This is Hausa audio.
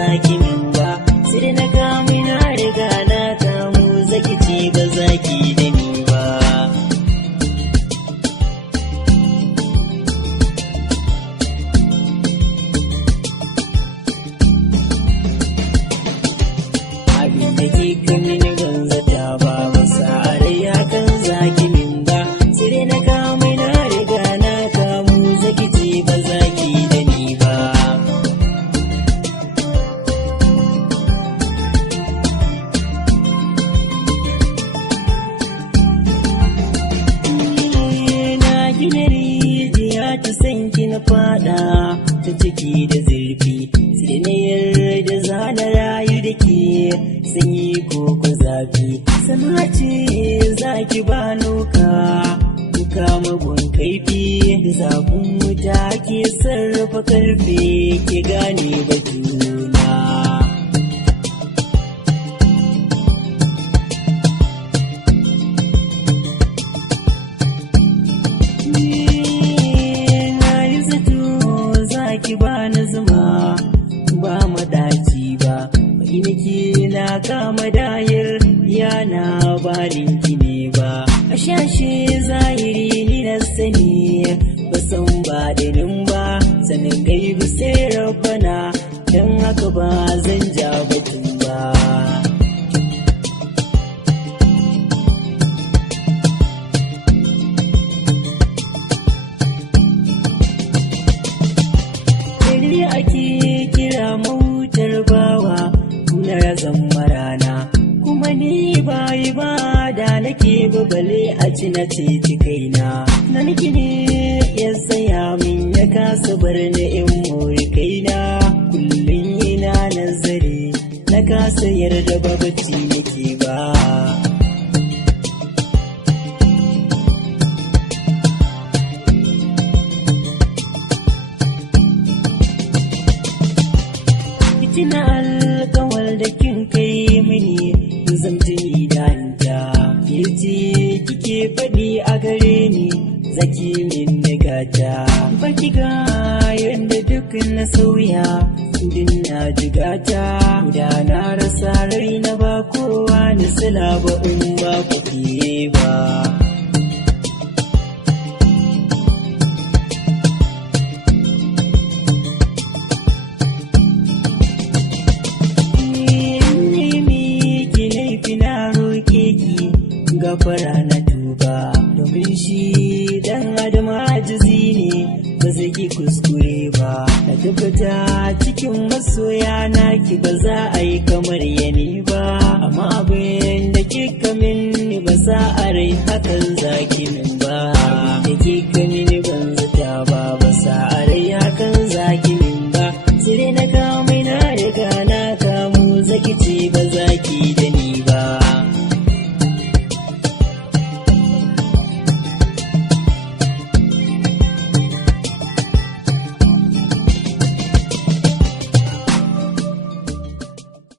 zaki min ba, sai na kama na riga na kamu zaki ce ba zaki da ni ba. Abin da ke kamin ganzata ba wasa a rai hakan zaki min ba, sai na kama na riga na kamu zaki ce ba zaki da ni ba. Na gina rijiya ta sanki na fada ta ciki da zurfi, sai na yarda za na rayu da ke sanyi ko zafi. Sana ce za ki ba nuka duka magun kaifi, da zafin wuta ke sarrafa karfe ke gane batuna. Na yi zato za ki ba na zuma ba madaci ba, bai nake na kama dayar yana barinki ne ba. A shashe zahiri ni na sani ba san ba dinin ba, sanin gaibu sai rabbana, don haka ba zan ja batun ba. Dare ake kira mautar bawa tunar zammarana, kuma ni bayi ba da nake babale a ci na ceci kaina. Na niki ne ya tsaya min ya kasa bar ni in mori kaina, kullum ina nazari na kasa yarda babacci nake ba. Kitina alkawar da kin kai mini zan tuni da hanta, kirci kike faɗi a gare ni zaki min nagata. Baki ga yadda duk na sauya din na jigata, da na rasa rai na ba kowa ni sila ba in ba kuke ba. Gafara na tuba domin shi dan adam ajizi ne ba zai ki kuskure ba. Na tabbata cikin masoya naki ba za a yi kamar yani ba, amma abin da kika min ba za a rai hakan